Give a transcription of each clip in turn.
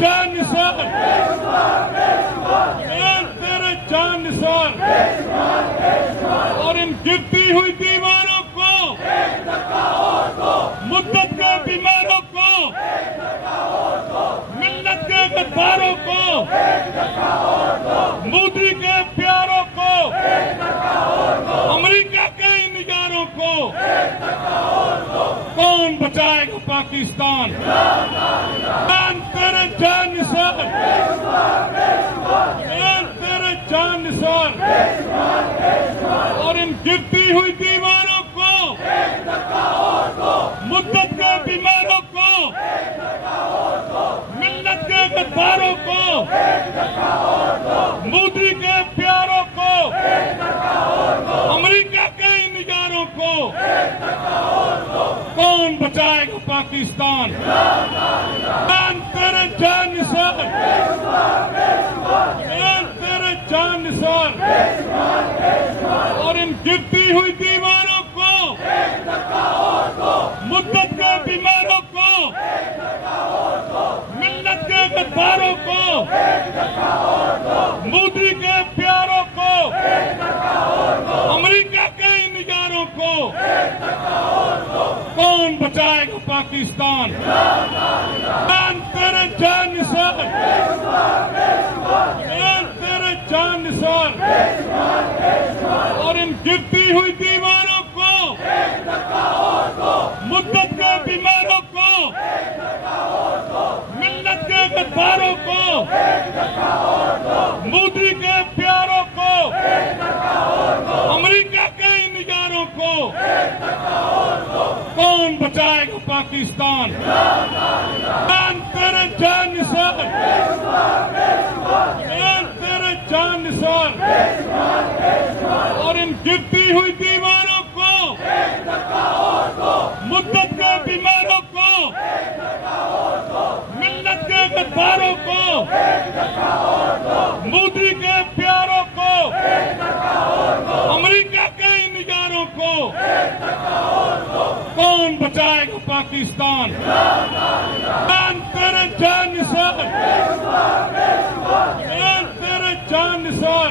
जान निसार, तेरे जान निसार, और इन गिरती हुई दीवारों को, मुद्दत के बीमारों को, मिल्लत के गद्दारों को, मोदी के प्यारों को, अमेरिका के निगारों को, कौन बचाएगा पाकिस्तान? तेरे जान निसार, तेरे जान निसार, और इन गिरती हुई दीवारों को, मुद्दत के बीमारों को, मिल्लत के गद्दारों को, मोदी के प्यारों को, अमेरिका के निगारों को, कौन बचाएगा पाकिस्तान? तेरे जान निसार, तेरे जान निसार, और इन गिरती हुई दीवारों को, मुद्दत के बीमारों को, मिल्लत के गद्दारों को, मोदी के प्यारों को, अमेरिका के निगारों को, कौन बचाएगा पाकिस्तान? तेरे जान निसार, तेरे जान निसार, और इन गिरती हुई दीवारों को, मुद्दत के बीमारों को, मिल्लत के गद्दारों को, मोदी के प्यारों को, अमेरिका के निगारों को, कौन बचाएगा पाकिस्तान? तेरे जान निसार, तेरे जान निसार, और इन गिरती हुई दीवारों को, मुद्दत के बीमारों को, मिल्लत के गद्दारों को, मोदी के प्यारों को, अमेरिका के निगारों को, कौन बचाएगा पाकिस्तान? तेरे जान निसार, तेरे जान निसार,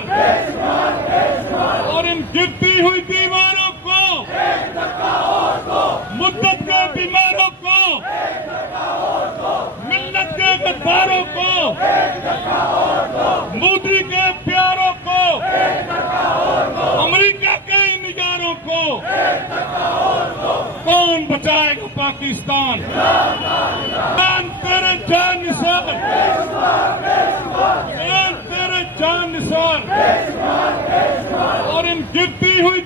और इन गिरती हुई दीवारों को, मुद्दत के बीमारों को, मिल्लत के गद्दारों को, मोदी के प्यारों को, अमेरिका के निगारों को, कौन बचाएगा पाकिस्तान? तेरे जान निसार, तेरे जान निसार, और इन गिरती हुई